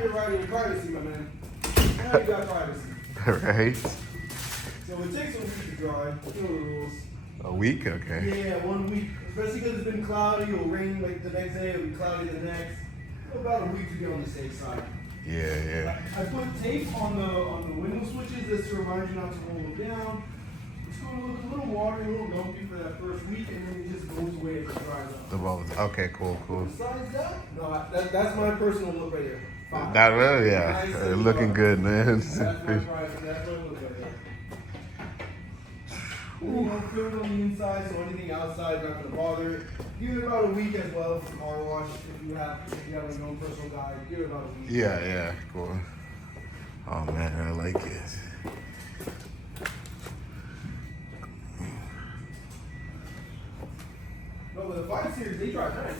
here riding in privacy, my man. Now you got privacy. Right. So it takes a week to dry. You know the rules. A week? Okay. Yeah, 1 week. Especially because it's been cloudy. It'll rain like the next day. It'll be cloudy the next. About a week to be on the safe side. Yeah. I put tape on the window switches just to remind you not to roll them down. It's going to look a little watery, a little lumpy for that first week, and then it just goes away if it dries up. The bubbles. Okay, cool. Besides that, no, that's my personal look right here. Fine. That really, yeah. Nice Looking good, man. That's my look right there. You know, film on the inside, so anything outside not gonna bother it. Give it about a week as well for car wash if you have your own personal guy. Give it about a week. Yeah, cool. Oh man, I like it. No, but the 5 Series, they drive nice.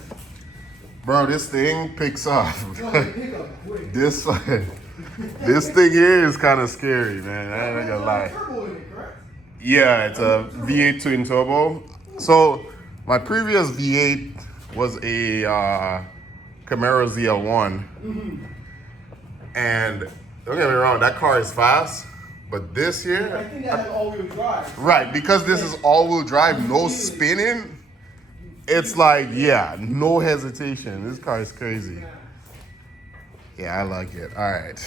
Bro, this thing picks off. No, they pick up quick. This thing here is kind of scary, man. I ain't gonna lie. Turbo in it, correct? Yeah, it's a V8 twin turbo. So my previous V8 was a CAMARO ZL1, and don't get me wrong, that car is fast. But this here, I think that has all-wheel drive. right? Because this is all-wheel drive, no spinning. It's like, yeah, no hesitation. This car is crazy. Yeah, I like it. All right.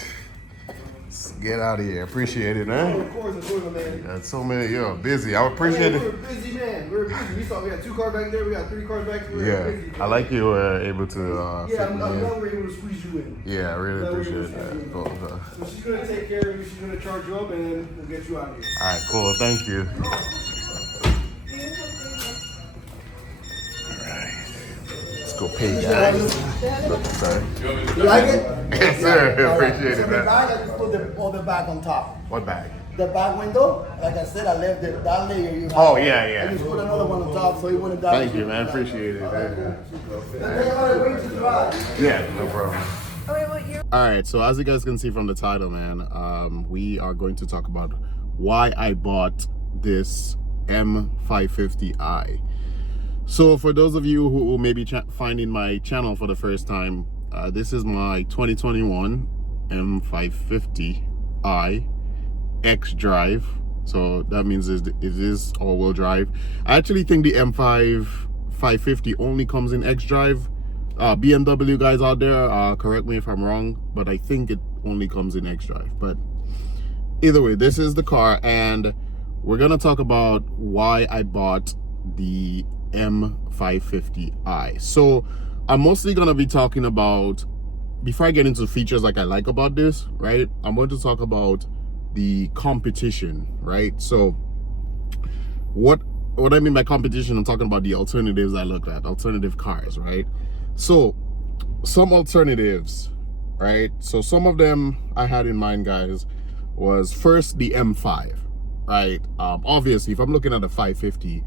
Let's get out of here. Appreciate it, Oh, man. of course, man. Got so many, busy. I appreciate We're it. a busy man. We're busy. We got 2 cars back there. We got 3 cars back there. Yeah, Busy, I like you were able to yeah, fit I'm me glad in. we're able to squeeze you in. Yeah, I really Glad we're able to appreciate squeeze you that. in. Cool. So she's going to take care of you. She's going to charge you up, and then we'll get you out of here. All right, cool. Thank you. Let's go pay, guys. Sorry. You like it? Yes, sir. All right. Appreciate So it, the man. bag, I just put all the bag on top. What bag? The back window, like I said, I left that layer you have. Oh, yeah. I just put another one on top so it wouldn't die. Thank you, man. Appreciate it. Yeah, no problem. All right, so as you guys can see from the title, man, we are going to talk about why I bought this M550i. So for those of you who may be finding my channel for the first time, this is my 2021 M550i X drive. So that means it is all-wheel drive. I actually think the M550 only comes in X drive. BMW guys out there, correct me if I'm wrong, but I think it only comes in X drive. But either way, this is the car, and we're gonna talk about why I bought the M550i. So I'm mostly gonna be talking about, before I get into features like I like about this, right, I'm going to talk about the competition, right? So what I mean by competition, I'm talking about the alternatives I looked at, alternative cars, right? So some alternatives, right? So some of them I had in mind, guys, was first the M5, right? Obviously, if I'm looking at a 550,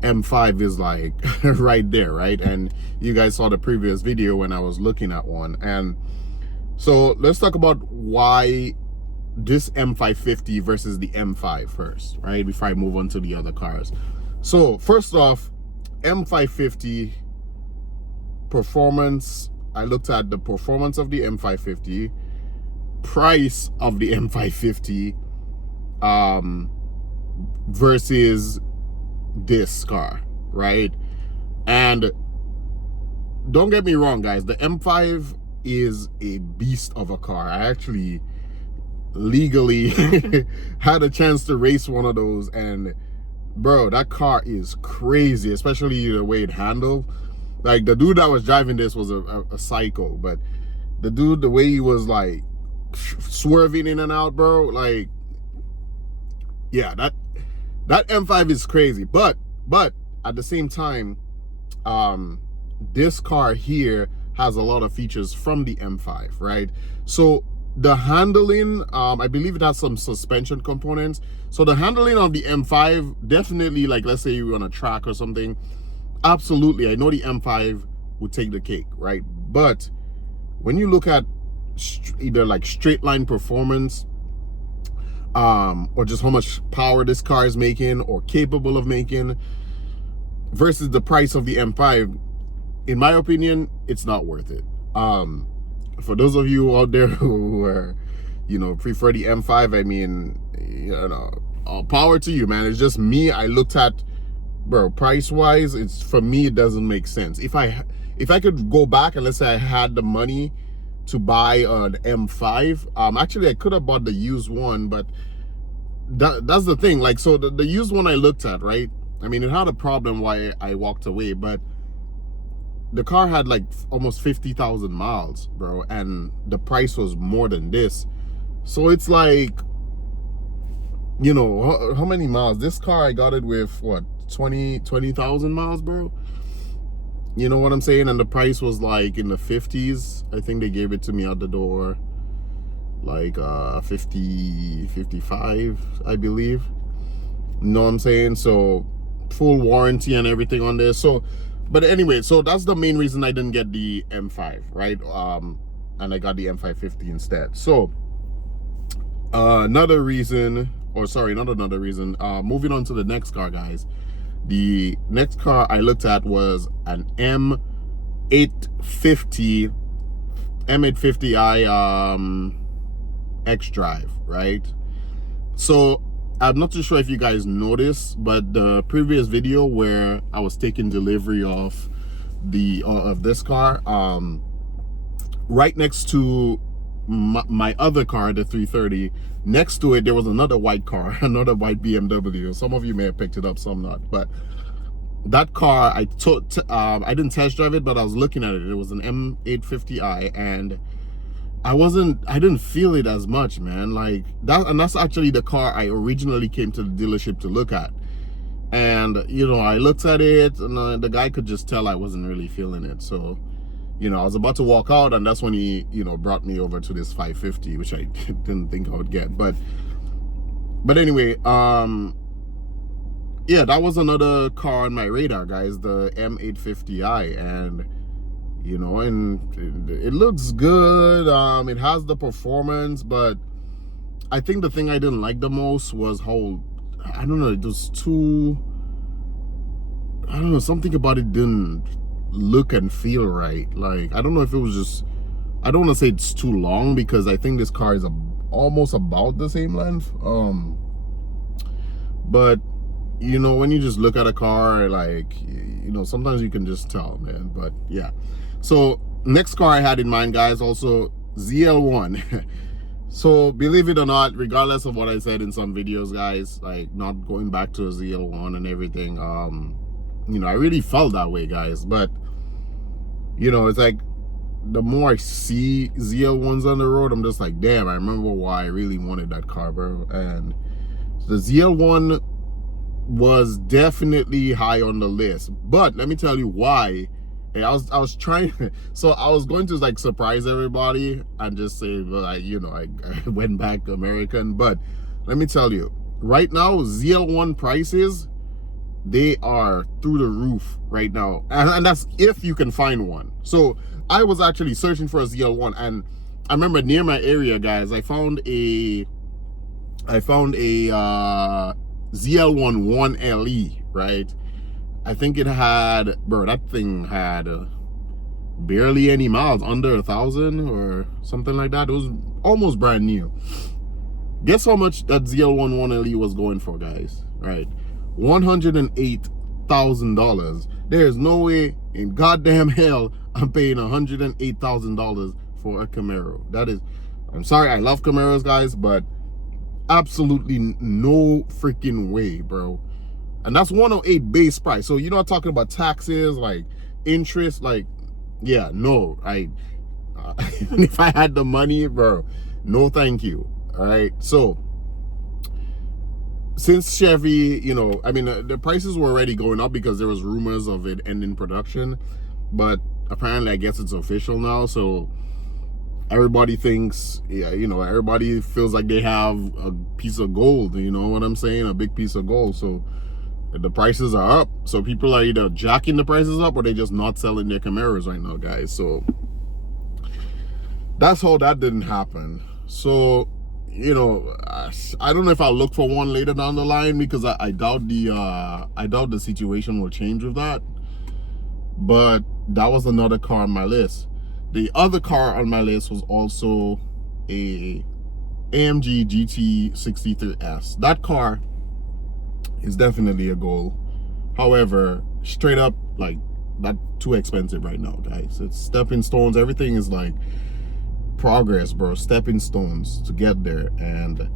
M5 is like right there, right? And you guys saw the previous video when I was looking at one. And so let's talk about why this M550 versus the M5 first, right? Before I move on to the other cars. So first off, M550 performance. I looked at the performance of the M550, price of the M550 versus this car, right? And don't get me wrong, guys, the M5 is a beast of a car. I actually legally had a chance to race one of those, and bro, that car is crazy, especially the way it handled. Like, the dude that was driving this was a psycho, but the dude, the way he was like swerving in and out, bro, like, yeah, that M5 is crazy. But at the same time, this car here has a lot of features from the M5, right? So the handling, I believe it has some suspension components. So the handling of the M5, definitely, like, let's say you're on a track or something, absolutely, I know the M5 would take the cake, right? But when you look at either like straight line performance, or just how much power this car is making or capable of making versus the price of the M5, in my opinion, it's not worth it. for those of you out there who are, you know, prefer the M5, I mean, you know, all power to you, man. It's just me. I looked at, bro, price wise, it's, for me, it doesn't make sense. If I could go back and let's say I had the money to buy an M5, actually I could have bought the used one, but that's the thing. Like, so the used one I looked at, right? I mean, it had a problem why I walked away, but the car had like almost 50,000 miles, bro, and the price was more than this. So it's like, you know, how many miles? This car, I got it with what, 20,000 miles, bro. You know what I'm saying? And the price was like in the 50s. I think they gave it to me at the door, like 55, I believe. You know what I'm saying? So full warranty and everything on this. So, but anyway, so that's the main reason I didn't get the M5, right? And I got the M550 instead. So another reason, or sorry, not another reason, moving on to the next car, guys. The next car I looked at was an M850i X-Drive, right? So I'm not too sure if you guys noticed, but the previous video where I was taking delivery of the of this car, right next to my other car, the 330, next to it there was another white car, another white BMW. Some of you may have picked it up, some not. But that car, I didn't test drive it, but I was looking at it. It was an M850i, and I didn't feel it as much, man. Like that, and that's actually the car I originally came to the dealership to look at. And you know, I looked at it, and the guy could just tell I wasn't really feeling it. So, you know, I was about to walk out, and that's when he, you know, brought me over to this 550, which I didn't think I would get. But anyway, yeah, that was another car on my radar, guys, the M850i, and you know, and it looks good. It has the performance, but I think the thing I didn't like the most was how, I don't know, it was too, I don't know, something about it didn't look and feel right. Like, I don't know if it was just, I don't want to say it's too long, because I think this car is almost about the same length. But you know, when you just look at a car, like, you know, sometimes you can just tell, man. But yeah, so next car I had in mind, guys, also ZL1. So believe it or not, regardless of what I said in some videos, guys, like not going back to a ZL1 and everything, you know, I really felt that way, guys. But you know, it's like the more I see ZL1s on the road, I'm just like, damn, I remember why I really wanted that car, bro. And the ZL1 was definitely high on the list, but let me tell you why. Hey, I was trying, so I was going to like surprise everybody and just say, like, you know, I went back American. But let me tell you, right now ZL1 prices, they are through the roof right now, and that's if you can find one. So I was actually searching for a ZL1, and I remember near my area, guys, I found a ZL1 1LE, right? I think it had, bro, that thing had barely any miles, under 1,000 or something like that. It was almost brand new. Guess how much that ZL1 1LE was going for, guys? Right, $108,000. There's no way in goddamn hell I'm paying $108,000 for a Camaro. That is, I'm sorry, I love Camaros, guys, but absolutely no freaking way, bro. And that's 108 base price. So you're not talking about taxes, like interest, like, yeah, no. Even if I had the money, bro, no thank you. All right, so since Chevy, you know, I mean, the prices were already going up because there was rumors of it ending production, but apparently I guess it's official now. So everybody thinks, yeah, you know, everybody feels like they have a piece of gold, you know what I'm saying? A big piece of gold. So the prices are up. So people are either jacking the prices up or they just not selling their Camaros right now, guys. So that's how that didn't happen. So, you know, I don't know if I'll look for one later down the line, because I doubt the situation will change with that. But that was another car on my list. The other car on my list was also a AMG GT63S. That car is definitely a goal. However, straight up, like, that's too expensive right now, guys. It's stepping stones. Everything is like progress, bro. Stepping stones to get there. And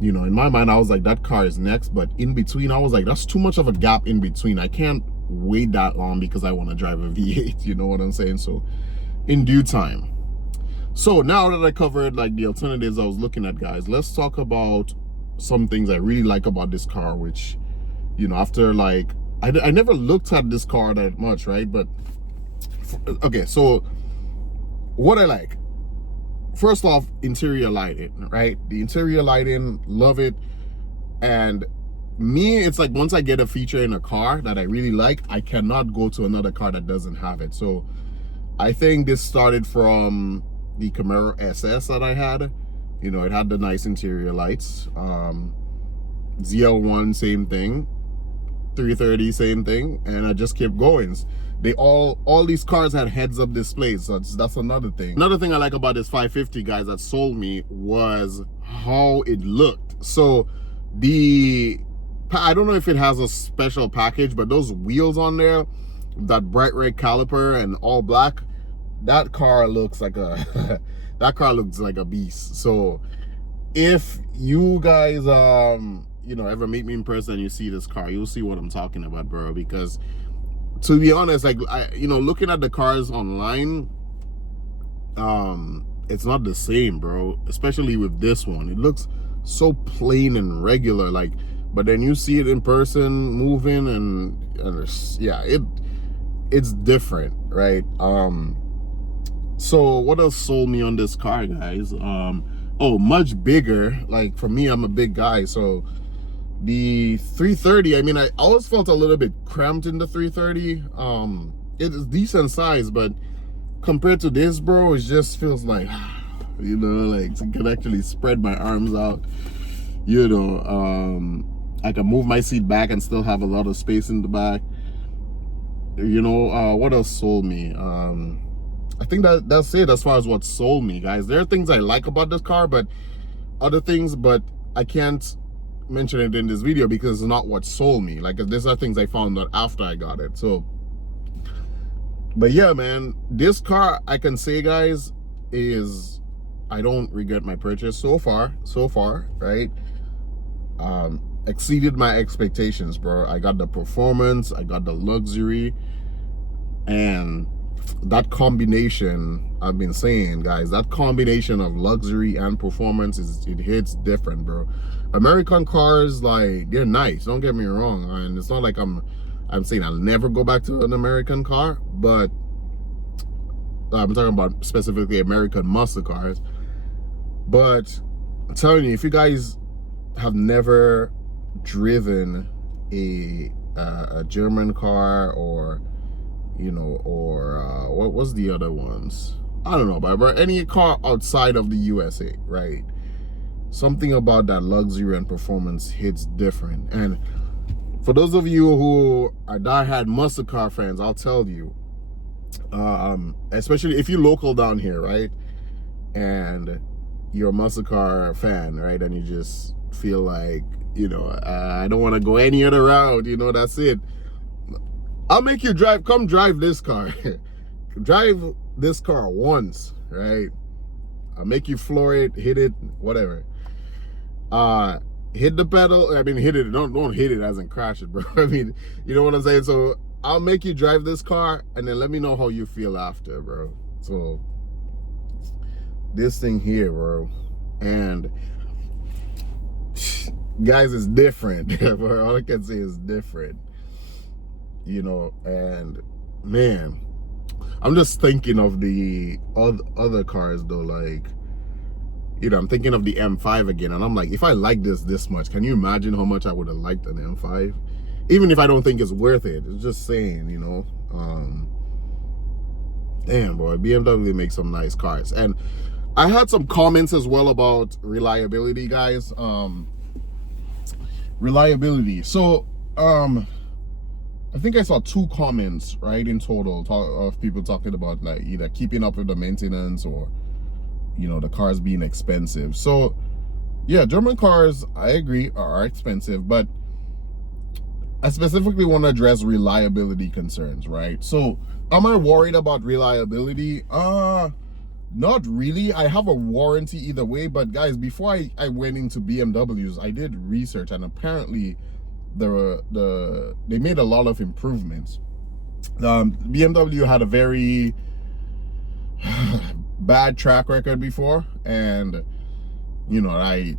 you know, in my mind, I was like, that car is next. But in between, I was like, that's too much of a gap in between. I can't wait that long because I want to drive a V8. You know what I'm saying? So in due time. So now that I covered like the alternatives I was looking at, guys, let's talk about some things I really like about this car, which, you know, after like, I never looked at this car that much, right? But okay, so what I like, first off, interior lighting, right? The interior lighting, love it. And me, it's like once I get a feature in a car that I really like, I cannot go to another car that doesn't have it. So I think this started from the CAMARO SS that I had. You know, it had the nice interior lights. ZL1, same thing. 330, same thing. And I just kept going. They all these cars had heads-up displays, so that's another thing. Another thing I like about this 550, guys, that sold me was how it looked. So I don't know if it has a special package, but those wheels on there, that bright red caliper and all black, that car looks like a that car looks like a beast. So if you guys you know, ever meet me in person and you see this car, you'll see what I'm talking about, bro. Because to be honest, like, you know, looking at the cars online, it's not the same, bro. Especially with this one, it looks so plain and regular, like, but then you see it in person moving, and yeah, it's different, right? So what else sold me on this car, guys? Oh, much bigger. Like, for me, I'm a big guy, so the 330, I mean, I always felt a little bit cramped in the 330. It is decent size, but compared to this, bro, it just feels like, you know, like, I can actually spread my arms out, you know. I can move my seat back and still have a lot of space in the back, you know. What else sold me? I think that's it as far as what sold me, guys. There are things I like about this car, but other things, but I can't mention it in this video because it's not what sold me. Like, these are things I found out after I got it. So, but yeah, man, this car, I can say, guys, is, I don't regret my purchase so far, right? Exceeded my expectations, bro. I got the performance, I got the luxury, and that combination, I've been saying, guys, that combination of luxury and performance, it hits different, bro. American cars, like, they're nice, don't get me wrong, and it's not like I'm saying I'll never go back to an American car, but I'm talking about specifically American muscle cars. But I'm telling you, if you guys have never driven a German car, or, you know, or what was the other ones? I don't know, but any car outside of the USA, right? Something about that luxury and performance hits different. And for those of you who are diehard muscle car fans, I'll tell you, especially if you're local down here, right, and you're a muscle car fan, right, and you just feel like, you know, I don't want to go any other route, you know, that's it. I'll make you drive, come drive this car. Drive this car once, right? I'll make you floor it, hit it, whatever. Hit the pedal, I mean, hit it, don't hit it as in crash it, bro. I mean, you know what I'm saying? So I'll make you drive this car, and then let me know how you feel after, bro. So this thing here, bro, and guys, it's different. All I can say is different, you know. And man, I'm just thinking of the other cars though, like, you know, I'm thinking of the M5 again, and I'm like, if I like this much, can you imagine how much I would have liked an M5? Even if I don't think it's worth it, it's just saying, you know. Damn, boy, BMW makes some nice cars. And I had some comments as well about reliability, guys. Reliability. So I think I saw 2 comments, right, in total of people talking about like either keeping up with the maintenance or, you know, the cars being expensive. So yeah, German cars, I agree, are expensive, but I specifically want to address reliability concerns, right? So am I worried about reliability? Not really. I have a warranty either way, but guys, before I went into BMWs, I did research, and apparently they made a lot of improvements. BMW had a very bad track record before, and you know, I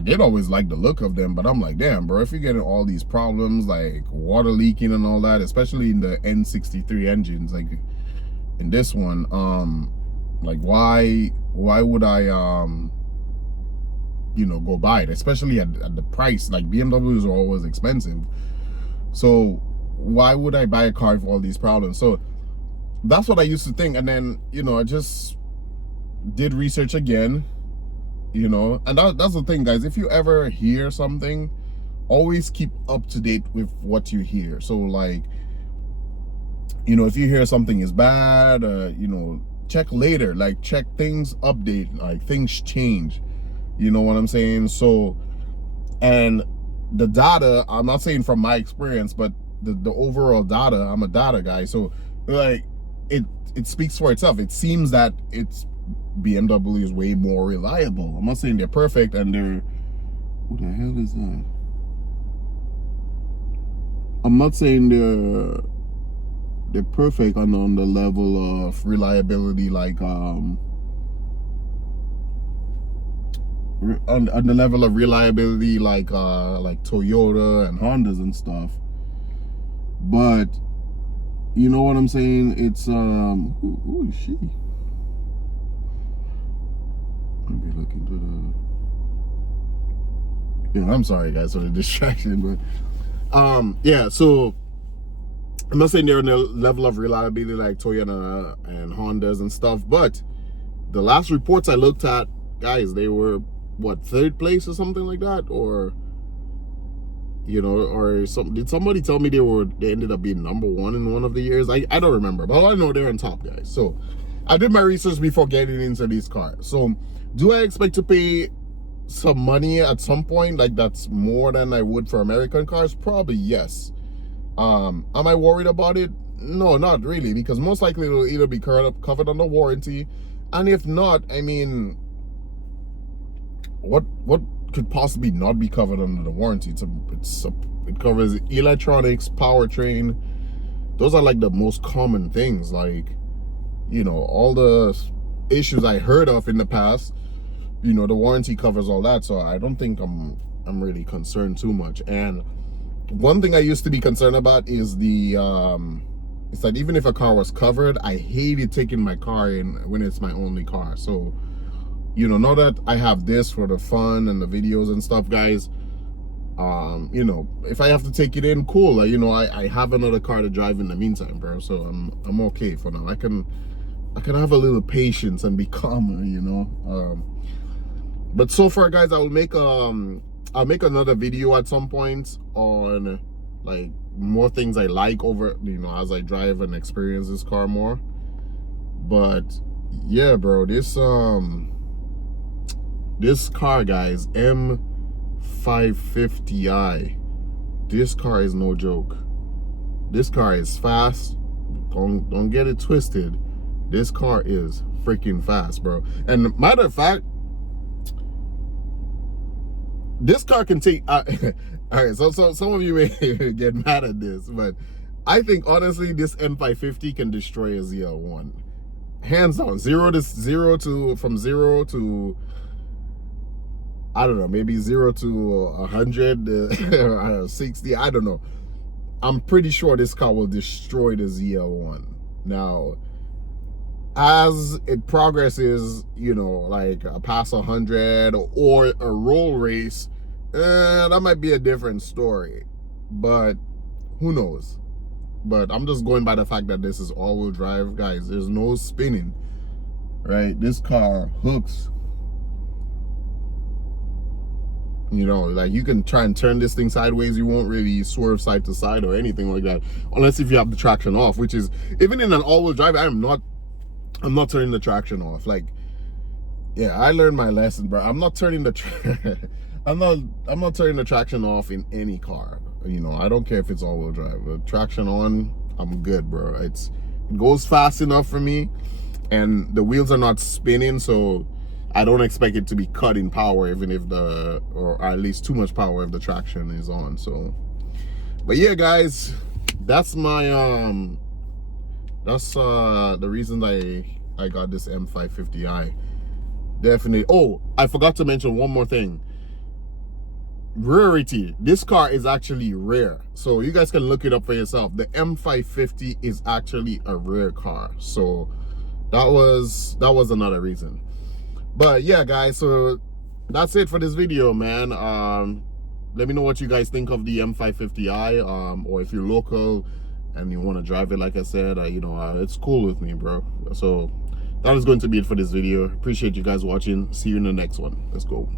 did always like the look of them, but I'm like, damn, bro, if you're getting all these problems like water leaking and all that, especially in the N63 engines, like in this one, like why would I you know, go buy it, especially at the price? Like BMWs are always expensive, so why would I buy a car for all these problems? So that's what I used to think, and then, you know, I just did research again, you know, and that's the thing, guys. If you ever hear something, always keep up to date with what you hear. So like, you know, if you hear something is bad, you know, check later, like check things, update, like things change, you know what I'm saying? So, and the data, I'm not saying from my experience, but the overall data, I'm a data guy, so like it speaks for itself. It seems that it's BMW is way more reliable. I'm not saying they're perfect, and they're, what the hell is that? I'm not saying they're perfect on the level of reliability, like on the level of reliability like Toyota and Hondas and stuff, but you know what I'm saying? It's who is she? Let me look into the, yeah, I'm sorry guys for the distraction, but yeah, so I'm not saying they're on the level of reliability like Toyota and Hondas and stuff, but the last reports I looked at, guys, they were what, 3rd place or something like that, or you know, or some, did somebody tell me they ended up being #1 in one of the years? I don't remember, but all I know, they're on top, guys. So I did my research before getting into these cars. So do I expect to pay some money at some point, like that's more than I would for American cars? Probably yes. Am I worried about it? No, not really, because most likely it'll either be covered under warranty, and if not, I mean, what could possibly not be covered under the warranty? It covers electronics, powertrain. Those are like the most common things, like, you know, all the issues I heard of in the past, you know, the warranty covers all that. So I don't think I'm really concerned too much. And one thing I used to be concerned about is the it's that even if a car was covered, I hated taking my car in when it's my only car. So, you know that I have this for the fun and the videos and stuff, guys, you know, if I have to take it in, cool. Like, you know, I have another car to drive in the meantime, bro. So I'm okay for now. I can have a little patience and be calmer, you know. But so far, guys, I'll make another video at some point on like more things I like over, you know, as I drive and experience this car more. But yeah, bro, this car, guys, M550i, this car is no joke. This car is fast. Don't get it twisted. This car is freaking fast, bro. And matter of fact, this car can take all right, so some of you may get mad at this, but I think honestly this M550 can destroy a ZL1, hands down. From 0 to I don't know, maybe 0 to 100, 60, I don't know. I'm pretty sure this car will destroy the ZL1. Now, as it progresses, you know, like past 100 or a roll race, that might be a different story. But who knows? But I'm just going by the fact that this is all-wheel drive, guys. There's no spinning, right? This car hooks. You know, like you can try and turn this thing sideways, you won't really swerve side to side or anything like that, unless if you have the traction off, which is, even in an all-wheel drive, I'm not turning the traction off. Like, yeah, I learned my lesson, bro. I'm not turning the I'm not turning the traction off in any car. You know, I don't care if it's all-wheel drive. The traction on, I'm good, bro. It goes fast enough for me, and the wheels are not spinning, so I don't expect it to be cutting power, even if or at least too much power if the traction is on. So, but yeah, guys, that's my that's the reason I got this M550i. Definitely. Oh, I forgot to mention one more thing. Rarity. This car is actually rare, so you guys can look it up for yourself. The M550 is actually a rare car, so that was another reason. But yeah, guys, so that's it for this video, man. Let me know what you guys think of the M550i, or if you're local and you want to drive it. Like I said, you know, it's cool with me, bro. So that is going to be it for this video. Appreciate you guys watching. See you in the next one. Let's go.